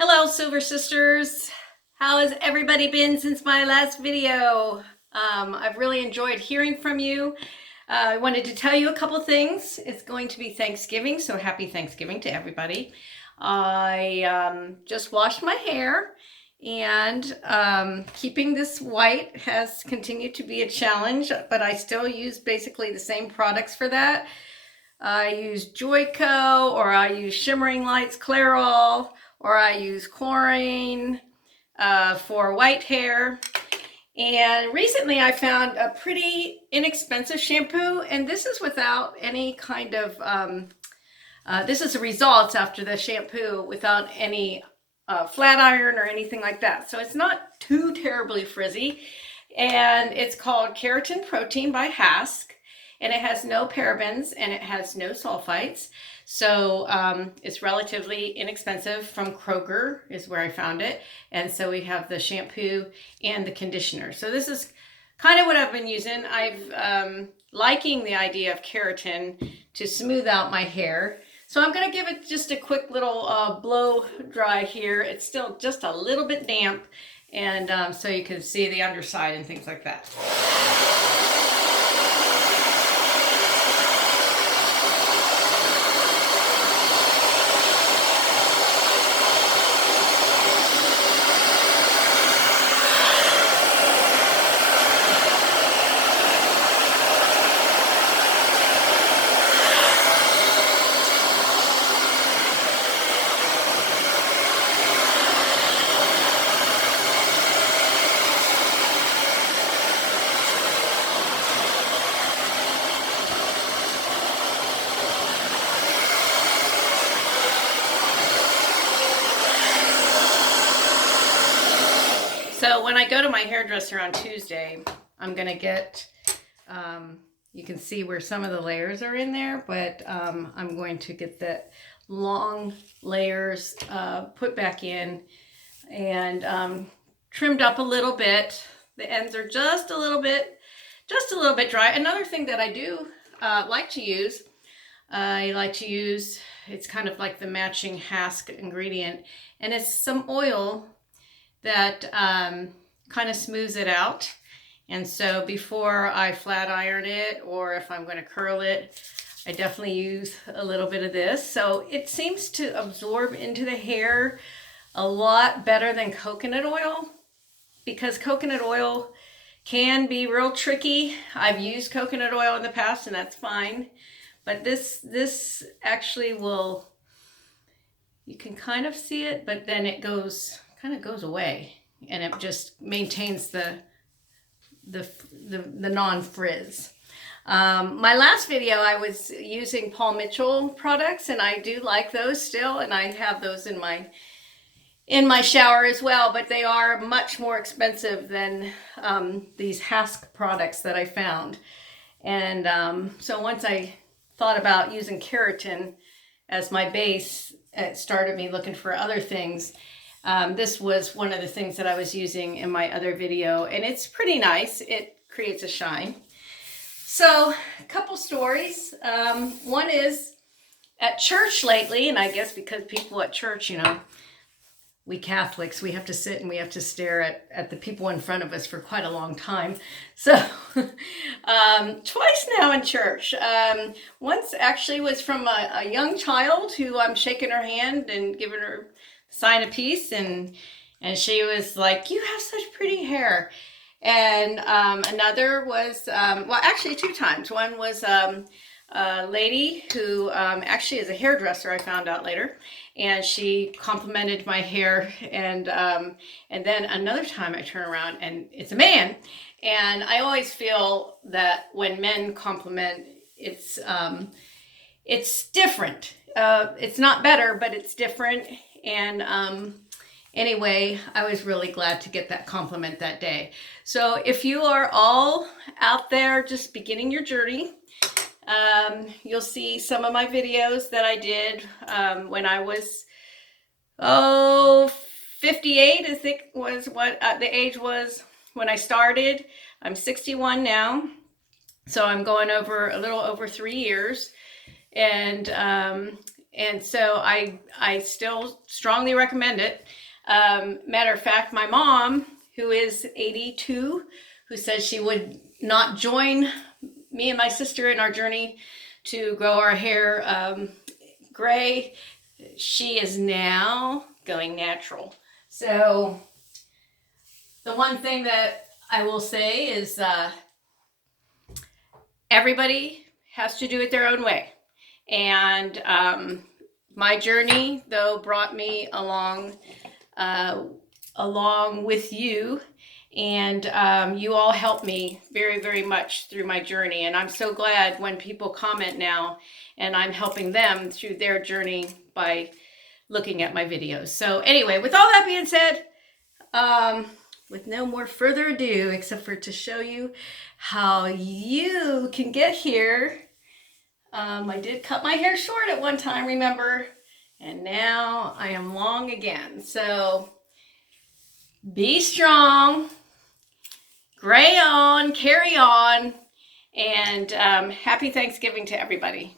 Hello, Silver Sisters. How has everybody been since my last video? I've really enjoyed hearing from you. I wanted to tell you a couple things. It's going to be Thanksgiving, so happy Thanksgiving to everybody. I just washed my hair, and keeping this white has continued to be a challenge, but I still use basically the same products for that. I use Joico, or I use Shimmering Lights Clairol, or I use chlorine for white hair. And recently I found a pretty inexpensive shampoo, and this is without any kind of, this is the results after the shampoo without any flat iron or anything like that. So it's not too terribly frizzy. And it's called Keratin Protein by Hask. And it has no parabens and it has no sulfites. So it's relatively inexpensive. From Kroger is where I found it. And so we have the shampoo and the conditioner. So this is kind of what I've been using. I've liking the idea of keratin to smooth out my hair. So I'm going to give it just a quick little blow dry here. It's still just a little bit damp, and so you can see the underside and things like that. So when I go to my hairdresser on Tuesday, I'm going to get, you can see where some of the layers are in there, but I'm going to get the long layers put back in and trimmed up a little bit. The ends are just a little bit dry. Another thing that I do like to use, it's kind of like the matching Hask ingredient, and it's some oil that kind of smooths it out. And so before I flat iron it, or if I'm going to curl it, I definitely use a little bit of this. So it seems to absorb into the hair a lot better than coconut oil, because coconut oil can be real tricky. I've used coconut oil in the past and that's fine. But this actually will, you can kind of see it, but then it kind of goes away, and it just maintains the non-frizz. My last video I was using Paul Mitchell products, and I do like those still, and I have those in my shower as well, but they are much more expensive than these Hask products that I found. And so once I thought about using keratin as my base, it started me looking for other things. This was one of the things that I was using in my other video, and it's pretty nice. It creates a shine. So a couple stories. One is at church lately, and I guess because people at church, we Catholics, we have to sit and we have to stare at the people in front of us for quite a long time. So twice now in church. Once actually was from a young child who I'm shaking her hand and giving her sign of peace, and she was like, "You have such pretty hair." And another was, well, actually two times. One was a lady who actually is a hairdresser, I found out later, and she complimented my hair. And then another time I turn around and it's a man. And I always feel that when men compliment, it's different. It's not better, but it's different. And anyway, I was really glad to get that compliment that day. So if you are all out there just beginning your journey, you'll see some of my videos that I did when I was 58, I think was what the age was when I started. I'm 61 now, so I'm going over a little over 3 years. And And so I still strongly recommend it. Matter of fact, my mom, who is 82, who says she would not join me and my sister in our journey to grow our hair gray, she is now going natural. So the one thing that I will say is everybody has to do it their own way. And my journey, though, brought me along with you. And you all helped me very, very much through my journey. And I'm so glad when people comment now and I'm helping them through their journey by looking at my videos. So anyway, with all that being said, with no more further ado, except for to show you how you can get here. I did cut my hair short at one time, remember? And now I am long again. So be strong, gray on, carry on, and happy Thanksgiving to everybody.